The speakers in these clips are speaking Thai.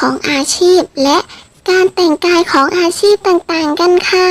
ของอาชีพ และการแต่งกายของอาชีพต่างๆกันค่ะ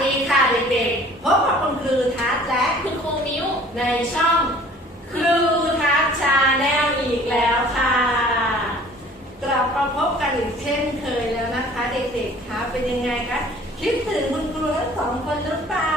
สวัสดีค่ะเด็กๆ พบกับคุณครูทัศน์และคุณครูมิ้วในช่องครูทัศน์ชาแนลอีกแล้วค่ะ กลับมาพบกันอีกเช่นเคยแล้วนะคะ เด็กๆคะเป็นยังไงคะคิดถึงคุณครูทั้งสองคนหรือเปล่า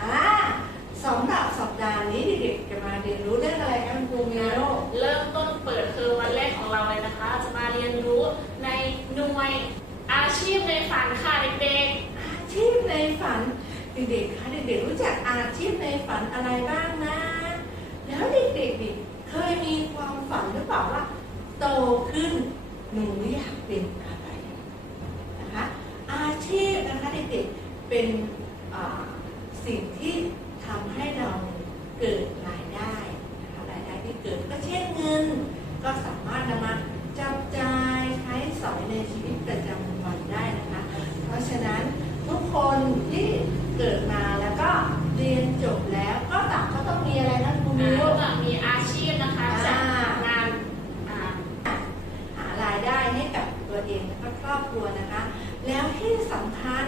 อ่าสำหรับสัปดาห์นี้เด็กๆจะมาเรียนรู้เรื่องอะไรคะคุณครูมิ้วเริ่มต้นเปิดเทอมวันแรกของเราเลยนะคะ จะมาเรียนรู้ในหน่วยอาชีพในฝันค่ะเด็กอา ชีพในฝัน เด็กๆคะเด็กๆรู้จักอาชีพในฝันอะไรบ้างนะ แล้วเด็กๆดิเคยมีความฝันหรือเปล่าว่า โตขึ้นหนูอยากเป็นอะไรนะคะอาชีพนะคะเด็กๆเป็นอ่าสิ่งที่ทำให้เราเกิดรายได้นะคะรายได้ที่เกิดก็เช่นเงิน ก็สามารถนำมาจับจ่ายใช้สอยในชีวิตประจำวันได้นะคะ เพราะฉะนั้นทุกคนที่เกิดมาแล้วก็เรียนจบแล้วก็ต่างก็ต้องมีอะไรนะคุณ ๆ มิ อ่าว จะมีอาชีพนะคะ อ่า จากงานอ่า หารายได้ให้กับตัวเองและก็ครอบครัวนะคะ แล้วที่สำคัญ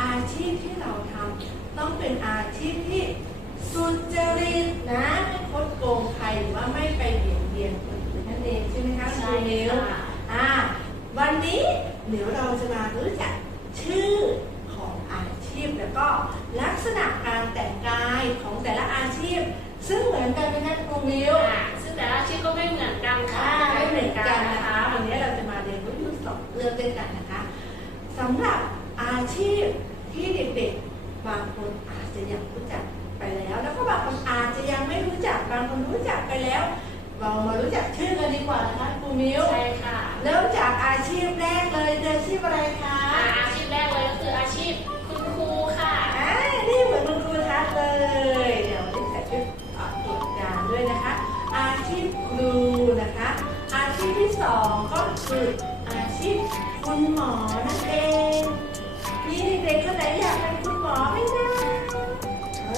อาชีพที่เราทำ ต้องเป็นอาชีพที่สุจริตนะไม่คดโกงใครหรือว่าไม่ไปเบียดเบียนคนอื่นนั่นเองใช่ไหมคะใช่ณมิวค่ะอ่าวันนี้เดี๋ยวเราจะมารู้จักชื่อของอาชีพ แล้วก็ลักษณะการแต่งกายของแต่ละอาชีพ ซึ่งเหมือนกันไหมคะครูมิวอ่าซึ่งแต่ละอาชีพก็ไม่เหมือนกันค่ะค่ะไม่เหมือนกันนะคะวันนี้เราจะมาเรียนรู้อยู่สองเรื่องด้วยกันนะคะสำหรับอาชีพที่เด็กๆ บางคนอาจจะยังรู้จักไปแล้ว แล้วก็บางคนอาจจะยังไม่รู้จัก บางคนรู้จักไปแล้ว เรามารู้จักชื่อกันดีกว่านะคะครูมิวใช่ค่ะเริ่มจากอาชีพแรกเลยคืออาชีพอะไรคะอ่าอาชีพแรกเลยก็คืออาชีพคุณครูค่ะอ่านี่เหมือนคุณครูทัศน์เลย เดี๋ยวจะใส่ชุดอ่าตรวจงานด้วยนะคะ อาชีพครูนะคะ อาชีพที่สองก็คืออาชีพคุณหมอนั่นเองมีเด็กๆคนไหนอยากเป็นคุณห มอไมนะเอ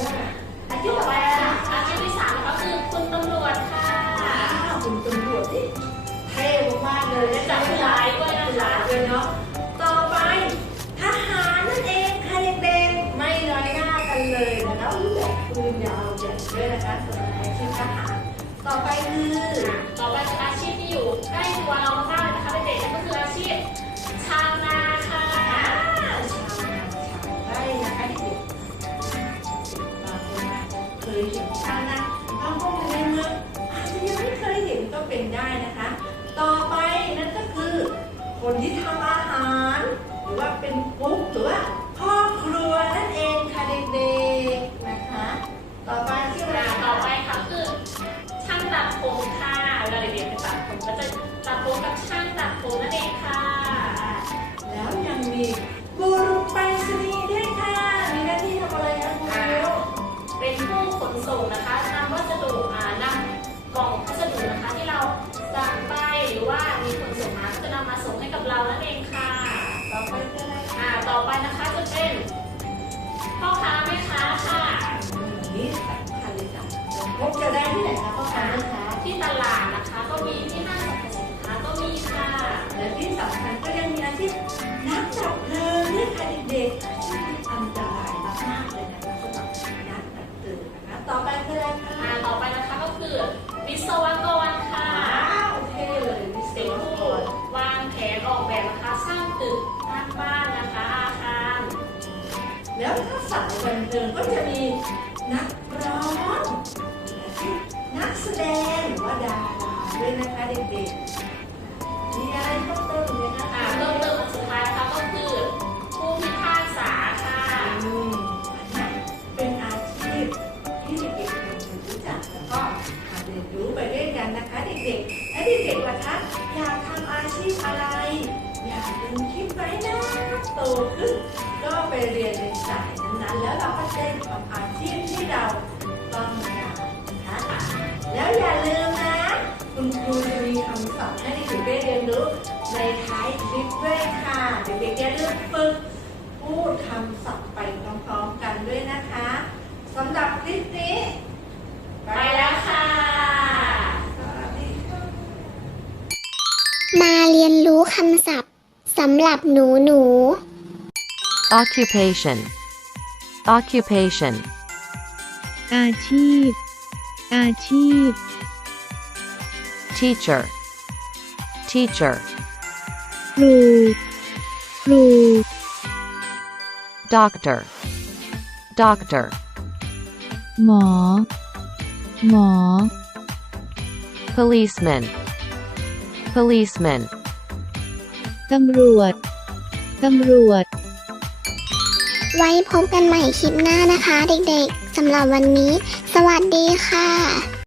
อาชีพต่อต่อไปไปค่ะอาชีพที่สามก็คือคุณตำรวจค่ะคุณตำรวจนี่เท่มากๆเลยนะจับผู้ร้ายด้วยนะคะจับผู้ร้ายเนาะ ต่อไปทหารนั่นเองค่ะเด็กๆไม่น้อยหน้ากันเลยนะคะรู้จักปืนยาวใหญ่ด้วยนะคะสำหรับอาชีพทหาร ต่อไปคือต่อไปคืออาชีพที่อยู่ใกล้ตัวเรามากๆเลยนะคะเด็กๆนั่นก็คืออาชีพชาวนา ยเห็นชาวนาบางคนอยู่ในเมืองอาจจะยังไม่เคยเห็นก็เป็นได้นะคะ ต่อไปนั่นก็คือคนที่ทำอาหาร หรือว่าเป็นกุ๊กหรือว่าพ่อครัวนั่นเองค่ะเด็กๆนะคะ ต่อไปที่อะไราต่อไปค่ะคือช่างตัดผมค่ะเวลาเด็กๆไปตัดผมก็จะตัดผมกับช่างตัดผมนั่นเองค่ะ แล้วยังมี กับเรานั่นเองค่ะ ต่อไปคืออะไรคะอ่าต่อไปนะคะจะเป็นพ่อค้าแม่ค้าค่ะอืมนี่สำคัญเลยจ้ะพบเจอได้ที่ไหนคะพ่อค้าแม่ค้าที่ตลาดนะคะ ก็มีที่ห้างสรรพสินค้าก็มีค่ะ และที่สำคัญก็ยังมีอาชีพนักดับเพลิเด็กๆอาชีพอันตรายมากๆเลยนะคะสำหรับนักดับเพลิงนะคะ ต่อไปคืออะไรคะอ่าต่อไปนะคะก็คือวิศวกร แล้วถ้าสายบันเทิงก็จะมีนักร้อง นักแสดงหรือว่าดาราด้วยนะคะเด็กๆมีอะไรเพิ่มเติมไหมคะอ่าเริ่มเติมสุดท้ายนะคะก็คือผู้พิพากษาค่ะอืมนนี้เป็นอาชีพที่เด็กๆควรจะรู้จักแล้วก็หาเรียนรู้ไปด้วยกันนะคะเด็กๆและเด็กๆล่ะคะอยากทำอาชีพอะไร อย่าลืมคิดไว้นะโตขึ้นก็ไปเรียนในสาย นั้นๆแล้วเราก็จะได้ทำอาชีพที่เราต้องการนะคะแล้วอย่าลืมนะ คุณครูจะมีคำศัพท์ให้เด็กๆได้เรียนรู้ในท้ายคลิปด้วยค่ะเด็กๆอย่าลืมฝึกพูดคำศัพท์ไปพร้อมๆกันด้วยนะคะสำหรับคลิปนี้ ไปแล้วค่ะสวัสดีค่ะมาเรียนรู้คำศัพท์สำหรับหนูหนู Occupation. Occupation. อาชีพ อาชีพ Teacher. Teacher. ครู ครู Doctor. Doctor. หมอ หมอ Policeman. Policeman. ตำรวจ ตำรวจ ไว้พบกันใหม่คลิปหน้านะคะ เด็กๆสำหรับวันนี้ สวัสดีค่ะ